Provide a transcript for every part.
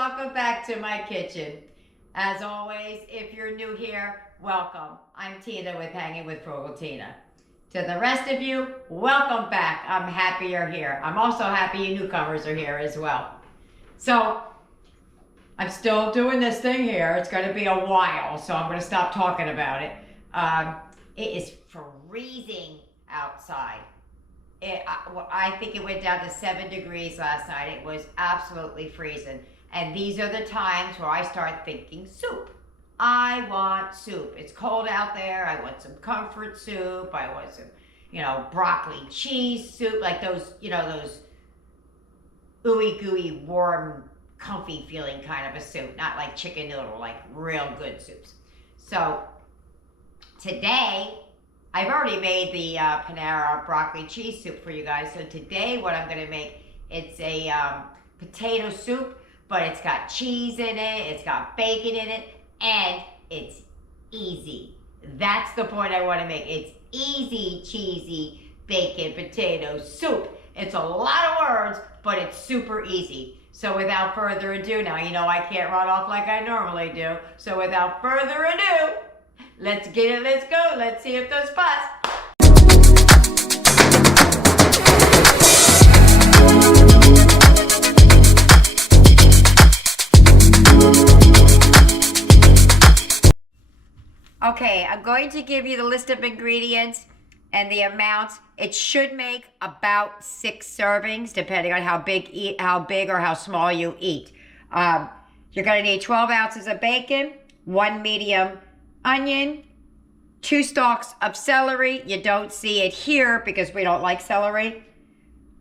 welcome back to my kitchen. As always, if you're new here, welcome. I'm Tina with Hanging with Frugal Tina. To the rest of you, welcome back. I'm happy you're here. I'm also happy you newcomers are here as well. So, I'm still doing this thing here. It's going to be a while, so I'm going to stop talking about it. It is freezing outside. I think it went down to 7 degrees last night. It was absolutely freezing. And these are the times where I start thinking soup. I want soup. It's cold out there. I want some comfort soup. I want some, broccoli cheese soup, like those, those ooey gooey, warm, comfy feeling kind of a soup. Not like chicken noodle, like real good soups. So today, I've already made the Panera broccoli cheese soup for you guys. So today what I'm going to make, it's a potato soup, but it's got cheese in it, it's got bacon in it, and it's easy. That's the point I want to make. It's easy, cheesy, bacon, potato soup. It's a lot of words, but it's super easy. So without further ado, now you know I can't run off like I normally do. So without further ado, let's get it, let's go. Let's see if those pass. Okay, I'm going to give you the list of ingredients and the amounts. It should make about 6 servings, depending on how big or how small you eat. You're going to need 12 ounces of bacon, 1 medium onion, 2 stalks of celery. You don't see it here because we don't like celery.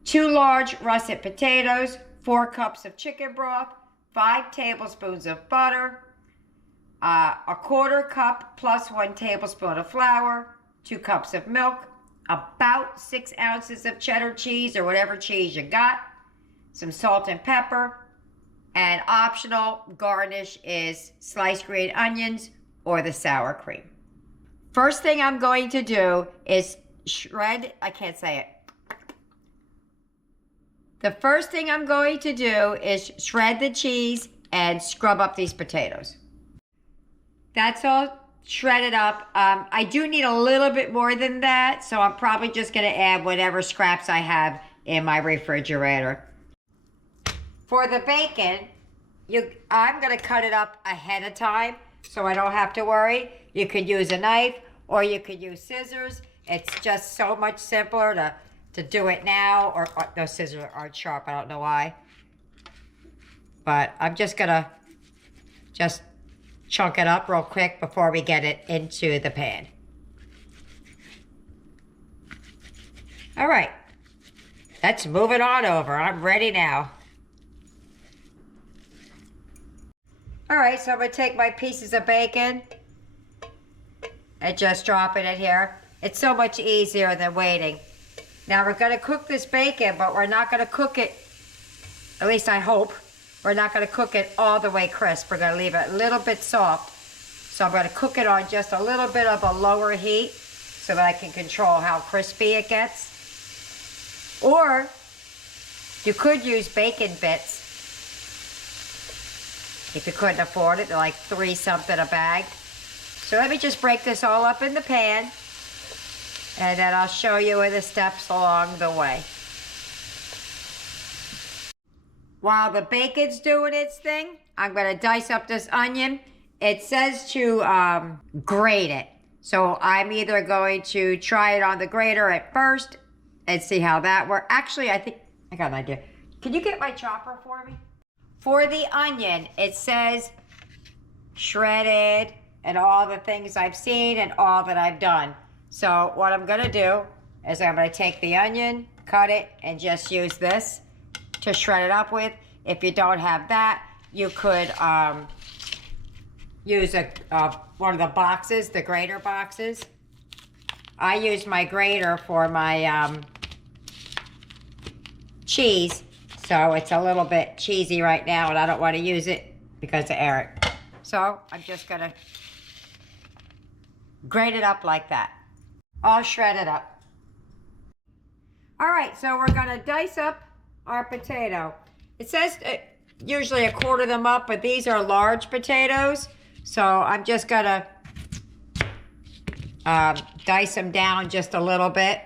2 large russet potatoes, 4 cups of chicken broth, 5 tablespoons of butter, a 1/4 cup plus 1 tablespoon of flour, 2 cups of milk, about 6 ounces of cheddar cheese or whatever cheese you got, some salt and pepper, and optional garnish is sliced green onions or the sour cream. First thing I'm going to do is shred, I can't say it. The first thing I'm going to do is shred the cheese and scrub up these potatoes. That's all shredded up. I do need a little bit more than that, so I'm probably just going to add whatever scraps I have in my refrigerator. For the bacon, I'm going to cut it up ahead of time so I don't have to worry. You could use a knife or you could use scissors. It's just so much simpler to do it now. Or those scissors aren't sharp, I don't know why. But I'm just going to chunk it up real quick before we get it into the pan. All right, let's move it on over. I'm ready now. All right, so I'm gonna take my pieces of bacon and just drop it in here. It's so much easier than waiting. Now we're gonna cook this bacon, but we're not gonna cook it, at least I hope, we're not gonna cook it all the way crisp. We're gonna leave it a little bit soft. So I'm gonna cook it on just a little bit of a lower heat so that I can control how crispy it gets. Or you could use bacon bits if you couldn't afford it. They're like $3 something a bag. So let me just break this all up in the pan, and then I'll show you the steps along the way. While the bacon's doing its thing, I'm going to dice up this onion. It says to grate it. So I'm either going to try it on the grater at first and see how that works. Actually, I think I got an idea. Can you get my chopper for me? For the onion, it says shredded and all the things I've seen and all that I've done. So what I'm going to do is I'm going to take the onion, cut it, and just use this to shred it up with. If you don't have that, you could use one of the boxes, the grater boxes. I use my grater for my cheese, so it's a little bit cheesy right now, and I don't want to use it because of Eric. So I'm just gonna grate it up like that. All shredded up. All right, so we're gonna dice up our potato. It says usually a quarter them up, but these are large potatoes. So I'm just gonna dice them down just a little bit.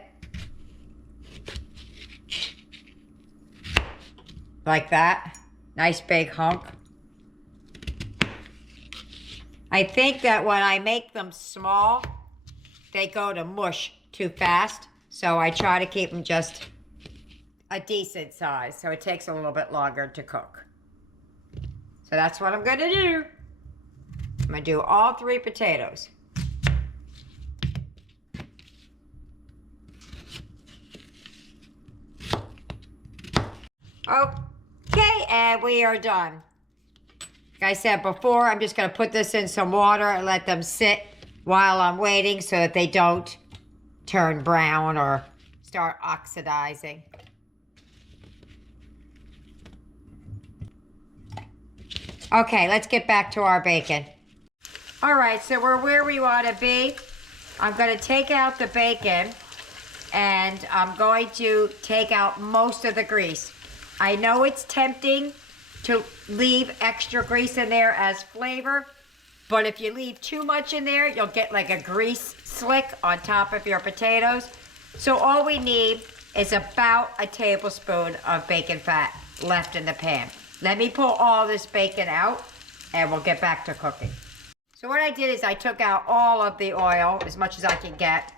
Like that. Nice big hunk. I think that when I make them small, they go to mush too fast. So I try to keep them just a decent size. So it takes a little bit longer to cook. So that's what I'm gonna do. I'm gonna do all 3 potatoes. Okay, and we are done. Like I said before, I'm just gonna put this in some water and let them sit while I'm waiting so that they don't turn brown or start oxidizing. Okay, let's get back to our bacon. All right, so we're where we want to be. I'm going to take out the bacon and I'm going to take out most of the grease. I know it's tempting to leave extra grease in there as flavor, but if you leave too much in there, you'll get like a grease slick on top of your potatoes. So all we need is about a tablespoon of bacon fat left in the pan. Let me pull all this bacon out and we'll get back to cooking. So what I did is I took out all of the oil, as much as I can get.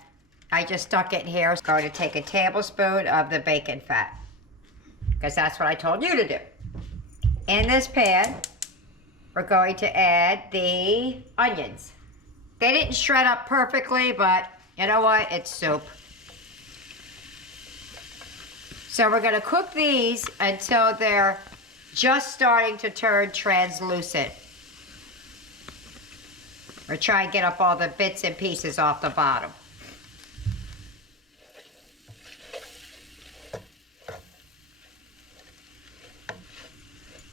I just stuck it in here. I'm going to take a tablespoon of the bacon fat, because that's what I told you to do. In this pan, we're going to add the onions. They didn't shred up perfectly, but you know what? It's soup. So we're going to cook these until they're just starting to turn translucent. Or try and get up all the bits and pieces off the bottom.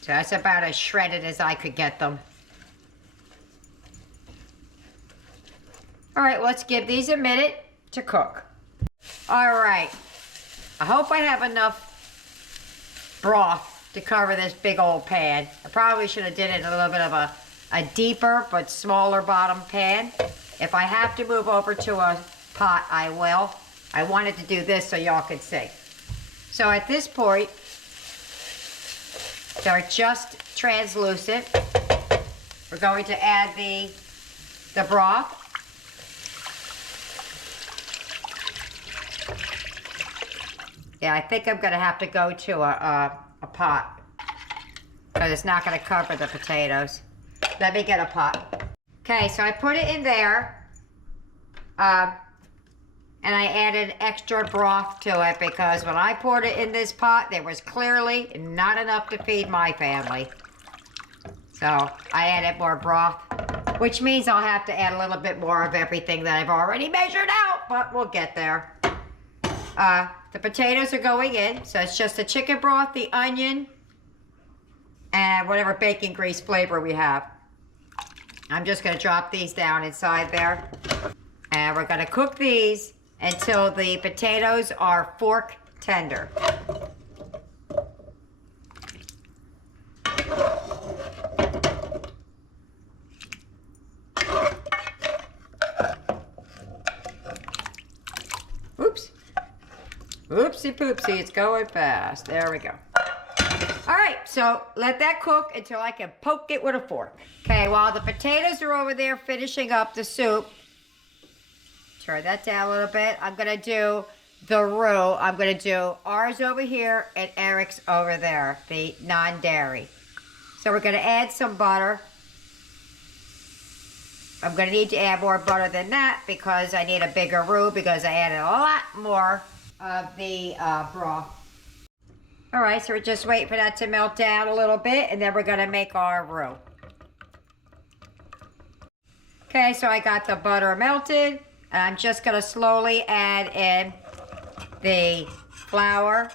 So that's about as shredded as I could get them. All right, let's give these a minute to cook. All right, I hope I have enough broth to cover this big old pan. I probably should have did it in a little bit of a deeper but smaller bottom pan. If I have to move over to a pot, I will. I wanted to do this so y'all could see. So at this point, they're just translucent. We're going to add the broth. Yeah, I think I'm gonna have to go to a pot, because it's not gonna cover the potatoes. Let me get a pot. Okay, so I put it in there, and I added extra broth to it because when I poured it in this pot, there was clearly not enough to feed my family. So I added more broth, which means I'll have to add a little bit more of everything that I've already measured out, but we'll get there. The potatoes are going in, so it's just the chicken broth, the onion, and whatever bacon grease flavor we have. I'm just going to drop these down inside there. And we're going to cook these until the potatoes are fork tender. Oops. Oopsie poopsie, it's going fast. There we go. All right, so let that cook until I can poke it with a fork. Okay, while the potatoes are over there finishing up the soup, turn that down a little bit. I'm gonna do the roux. I'm gonna do ours over here and Eric's over there, the non-dairy. So we're gonna add some butter. I'm gonna need to add more butter than that because I need a bigger roux because I added a lot more of the broth. All right, so we're just waiting for that to melt down a little bit, and then we're gonna make our roux. Okay, so I got the butter melted, and I'm just gonna slowly add in the flour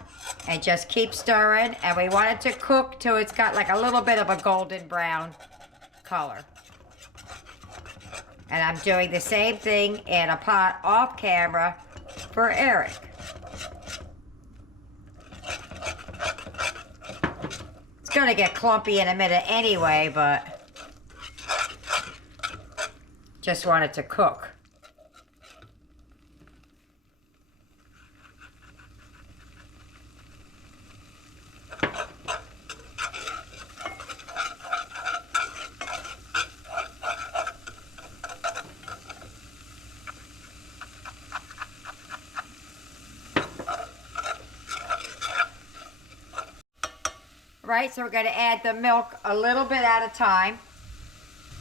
and just keep stirring, and we want it to cook till it's got like a little bit of a golden brown color. And I'm doing the same thing in a pot off camera for Eric. It's gonna get clumpy in a minute anyway, but just want it to cook. Right, so we're going to add the milk a little bit at a time.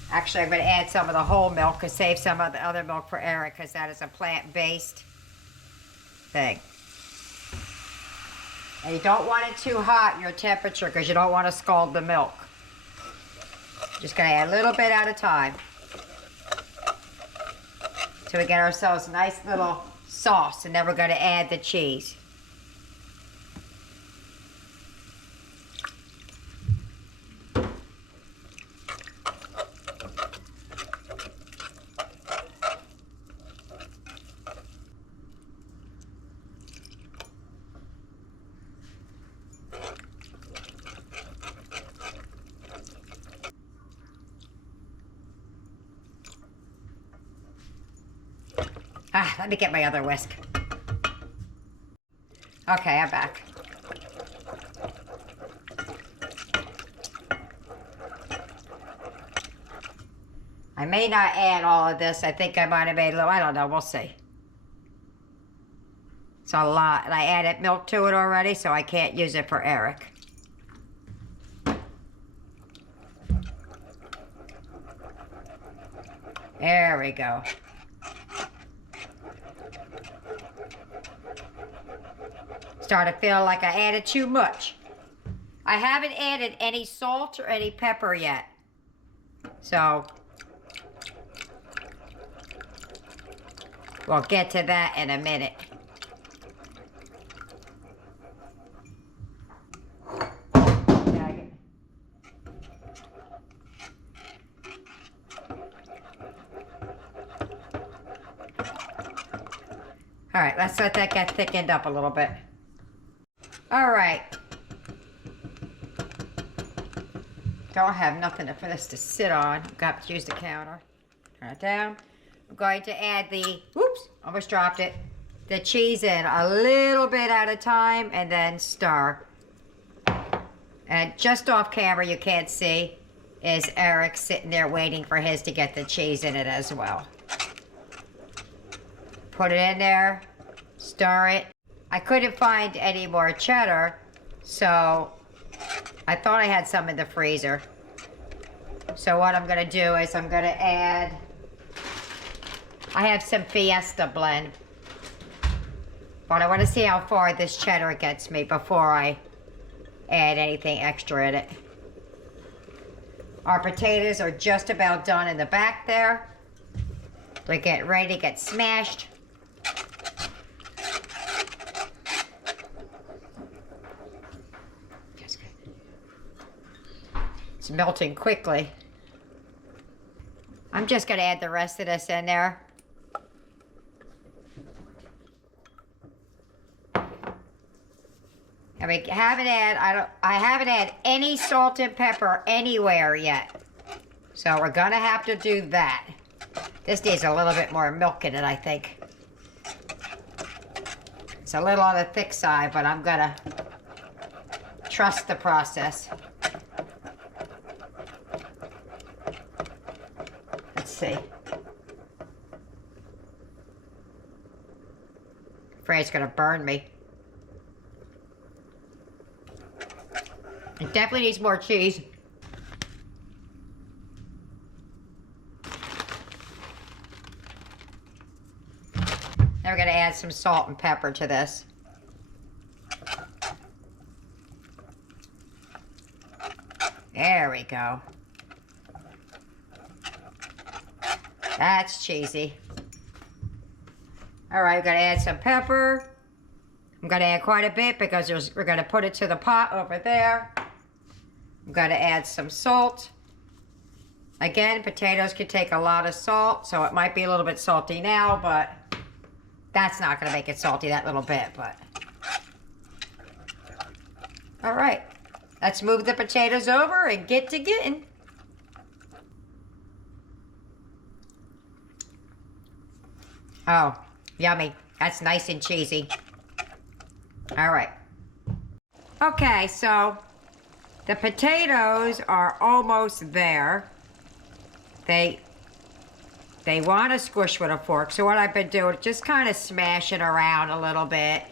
Actually, I'm going to add some of the whole milk and save some of the other milk for Eric because that is a plant-based thing. And you don't want it too hot, your temperature, because you don't want to scald the milk. Just going to add a little bit at a time. So we get ourselves a nice little sauce, and then we're going to add the cheese. Let me get my other whisk. Okay, I'm back. I may not add all of this. I think I might have made a little, I don't know, we'll see. It's a lot, and I added milk to it already, so I can't use it for Eric. There we go. Starting to feel like I added too much. I haven't added any salt or any pepper yet. So, we'll get to that in a minute. All right, let's let that get thickened up a little bit. All right. Don't have nothing for this to sit on. Got to use the counter. Turn it down. I'm going to add the, whoops, almost dropped it, the cheese in a little bit at a time and then stir. And just off camera, you can't see, is Eric sitting there waiting for his to get the cheese in it as well. Put it in there, stir it. I couldn't find any more cheddar, so I thought I had some in the freezer. So what I'm gonna do is I'm gonna add, I have some Fiesta blend, but I wanna see how far this cheddar gets me before I add anything extra in it. Our potatoes are just about done in the back there. They're getting ready to get smashed. It's melting quickly. I'm just going to add the rest of this in there. And we haven't had, I haven't had any salt and pepper anywhere yet. So we're going to have to do that. This needs a little bit more milk in it, I think. It's a little on the thick side, but I'm going to trust the process. See. Afraid it's gonna burn me. It definitely needs more cheese. Now we're gonna add some salt and pepper to this. There we go. That's cheesy. All right, we're gonna add some pepper. I'm gonna add quite a bit because we're gonna put it to the pot over there. I'm gonna add some salt. Again, potatoes can take a lot of salt, so it might be a little bit salty now, but that's not gonna make it salty, that little bit, but. All right, Let's move the potatoes over and get to getting. Oh, yummy. That's nice and cheesy. All right. Okay, so the potatoes are almost there. They want to squish with a fork. So what I've been doing, just kind of smash it around a little bit.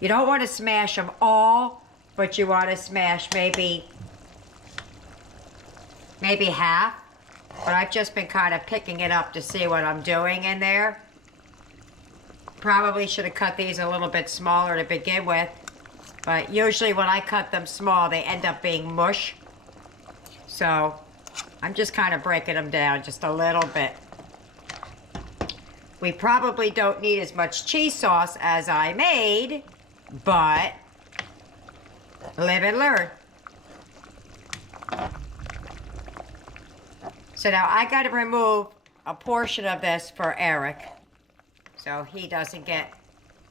You don't want to smash them all, but you want to smash maybe half. But I've just been kind of picking it up to see what I'm doing in there. Probably should have cut these a little bit smaller to begin with. But usually when I cut them small, they end up being mush. So I'm just kind of breaking them down just a little bit. We probably don't need as much cheese sauce as I made, but live and learn. So now I got to remove a portion of this for Eric, so he doesn't get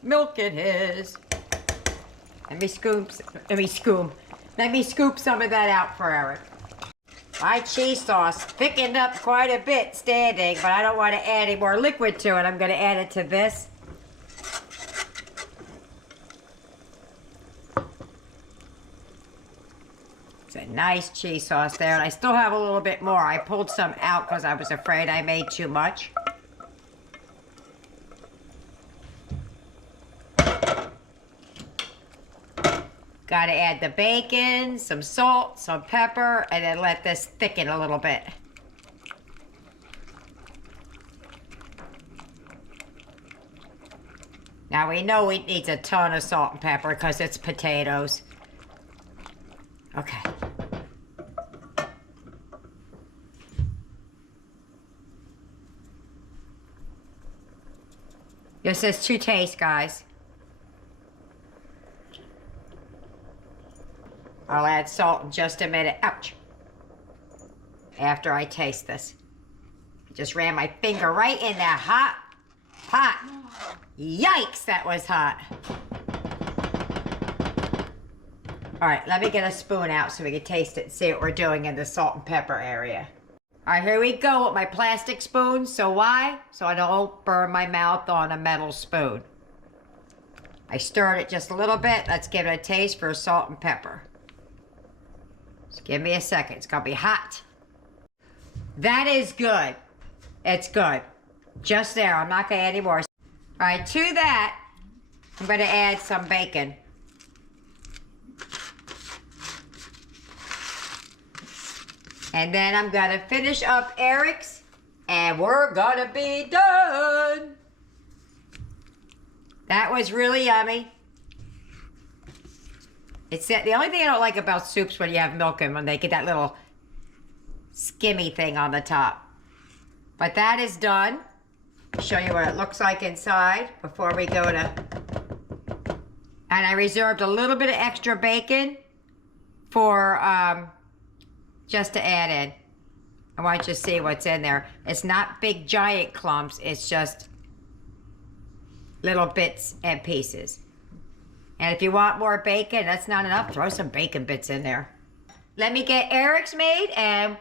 milk in his. Let me scoop some of that out for Eric. My cheese sauce thickened up quite a bit standing, but I don't want to add any more liquid to it. I'm going to add it to this. It's a nice cheese sauce there, and I still have a little bit more. I pulled some out because I was afraid I made too much. Got to add the bacon, some salt, some pepper, and then let this thicken a little bit. Now we know it needs a ton of salt and pepper because it's potatoes. Okay. This is to taste, guys. I'll add salt in just a minute. Ouch. After I taste this. I just ran my finger right in that hot pot. Yikes, that was hot. All right, let me get a spoon out so we can taste it and see what we're doing in the salt and pepper area. All right, here we go with my plastic spoon. So why? So I don't burn my mouth on a metal spoon. I stirred it just a little bit. Let's give it a taste for salt and pepper. Just give me a second. It's gonna be hot. That is good. It's good. Just there. I'm not gonna add any more. All right, to that, I'm gonna add some bacon. And then I'm gonna finish up Eric's, and we're gonna be done. That was really yummy. It's the only thing I don't like about soups when you have milk in, when they get that little skimmy thing on the top. But that is done. I'll show you what it looks like inside before we go to... And I reserved a little bit of extra bacon for just to add in. I want you to see what's in there. It's not big giant clumps, it's just little bits and pieces. And if you want more bacon, that's not enough, throw some bacon bits in there. Let me get Eric's made and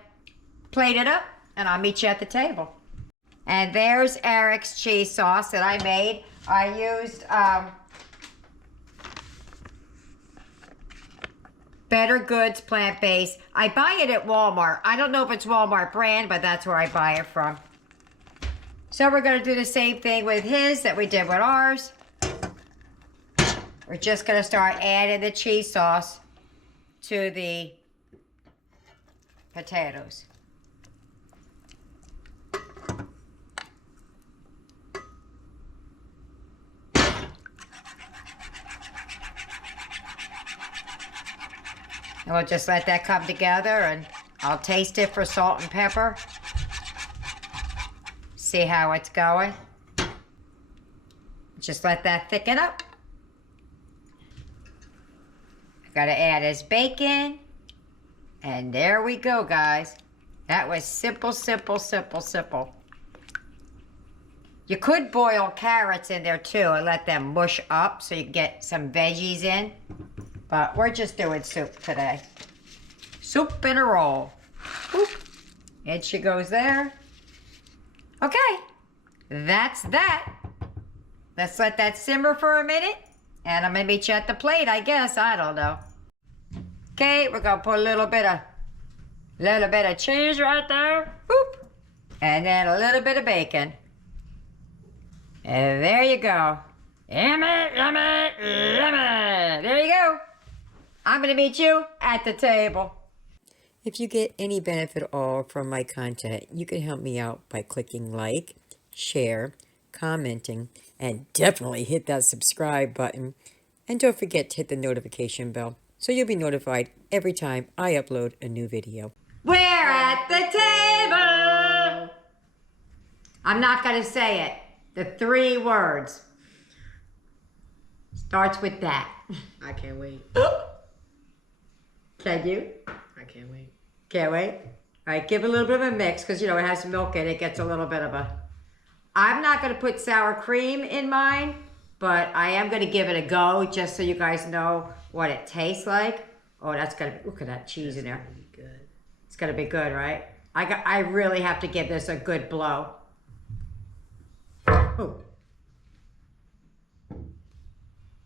plate it up, and I'll meet you at the table. And there's Eric's cheese sauce that I made. I used Better Goods plant-based. I buy it at Walmart. I don't know if it's Walmart brand, but that's where I buy it from. So we're gonna do the same thing with his that we did with ours. We're just gonna start adding the cheese sauce to the potatoes. And we'll just let that come together, and I'll taste it for salt and pepper. See how it's going. Just let that thicken up. I've got to add his bacon. And there we go, guys. That was simple, simple, simple, simple. You could boil carrots in there too and let them mush up so you can get some veggies in. But we're just doing soup today. soup in a roll. Boop. And she goes there. Okay, that's that. Let's let that simmer for a minute. And I'm gonna meet you at the plate, I guess. I don't know. Okay, we're gonna put a little bit of cheese right there. Boop. And then a little bit of bacon. And there you go. Yummy, yummy, yummy. There you go. I'm gonna meet you at the table. If you get any benefit at all from my content, you can help me out by clicking like, share, commenting, and definitely hit that subscribe button. And don't forget to hit the notification bell so you'll be notified every time I upload a new video. We're at the table. I'm not going to say it. The 3 words. Starts with that. I can't wait. Can you? I can't wait. Can't wait? All right, give a little bit of a mix because, you know, it has milk in it. It gets a little bit of a... I'm not going to put sour cream in mine, but I am going to give it a go just so you guys know what it tastes like. Oh, that's going to be... Look at that cheese in there. It's going to be good. It's going to be good, right? I really have to give this a good blow. Ooh.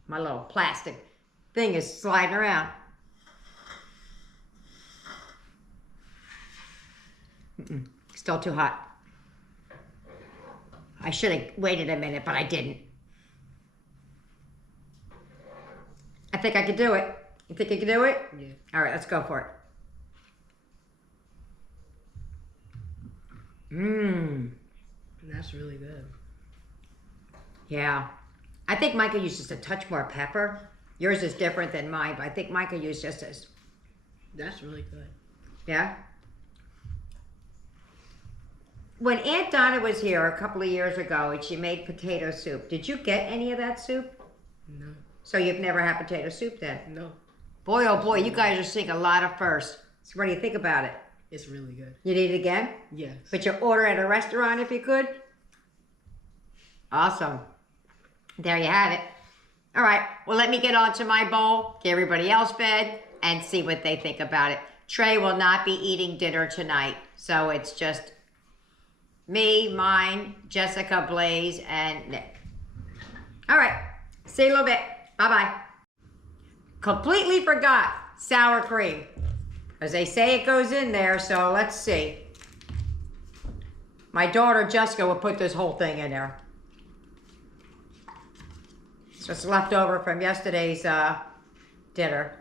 My little plastic thing is sliding around. Still too hot. I should have waited a minute, but I didn't. I think I could do it. You think you can do it? Yeah. All right, let's go for it. That's really good. Yeah. I think mine could use just a touch more pepper. Yours is different than mine, but I think mine could use just as... That's really good. Yeah? When Aunt Donna was here a couple of years ago and she made potato soup, did you get any of that soup? No. So you've never had potato soup then? No. Boy, oh boy, you guys are seeing a lot of firsts. So what do you think about it? It's really good. You'd eat it again? Yes. But you order at a restaurant if you could? Awesome. There you have it. All right, well, let me get on to my bowl, get everybody else fed, and see what they think about it. Trey will not be eating dinner tonight, so it's just me, mine, Jessica, Blaze, and Nick. All right, see you in a little bit. Bye-bye. Completely forgot sour cream. As they say, it goes in there, so let's see. My daughter, Jessica, will put this whole thing in there. It's just left over from yesterday's dinner.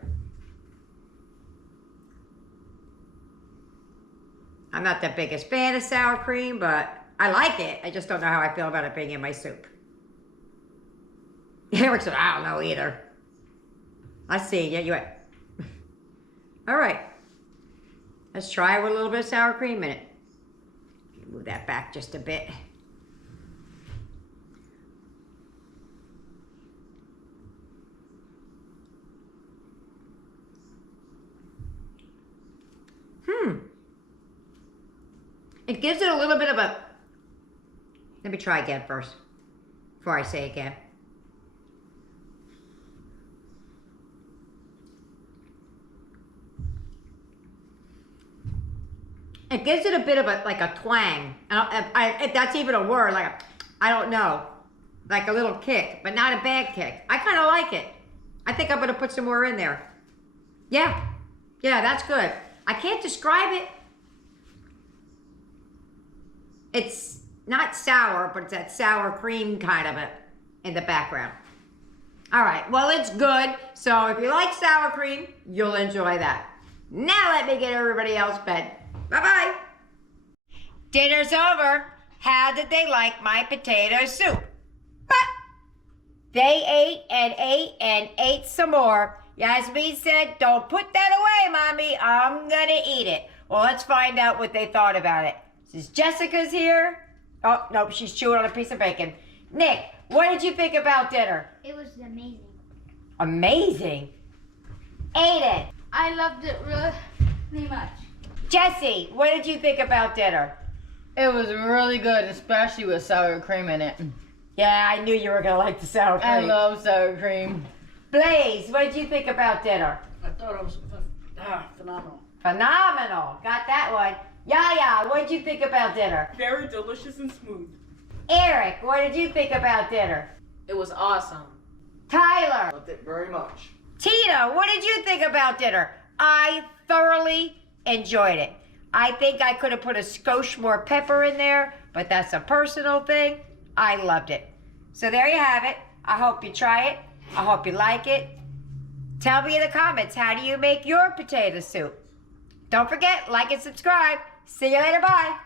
I'm not the biggest fan of sour cream, but I like it. I just don't know how I feel about it being in my soup. Eric said, I don't know either. Let's see. Yeah, you right. All right. Let's try it with a little bit of sour cream in it. Move that back just a bit. It gives it a little bit of a... Let me try again first, before I say again. It gives it a bit of a, like a twang. If that's even a word, like a, I don't know. Like a little kick, but not a bad kick. I kind of like it. I think I'm gonna put some more in there. Yeah, that's good. I can't describe it. It's not sour, but it's that sour cream kind of it in the background. All right, well, it's good. So if you like sour cream, you'll enjoy that. Now let me get everybody else fed. Bye-bye. Dinner's over. How did they like my potato soup? But they ate and ate and ate some more. Yasmin said, don't put that away, Mommy. I'm gonna eat it. Well, let's find out what they thought about it. Since Jessica's here. Oh, nope, she's chewing on a piece of bacon. Nick, what did you think about dinner? It was amazing. Amazing? Aiden. I loved it really much. Jesse, what did you think about dinner? It was really good, especially with sour cream in it. Yeah, I knew you were going to like the sour cream. I love sour cream. Blaze, what did you think about dinner? I thought it was phenomenal. Phenomenal. Got that one. Yaya, what did you think about dinner? Very delicious and smooth. Eric, what did you think about dinner? It was awesome. Tyler. Loved it very much. Tina, what did you think about dinner? I thoroughly enjoyed it. I think I could have put a skosh more pepper in there, but that's a personal thing. I loved it. So there you have it. I hope you try it. I hope you like it. Tell me in the comments, how do you make your potato soup? Don't forget, like and subscribe. See you later. Bye.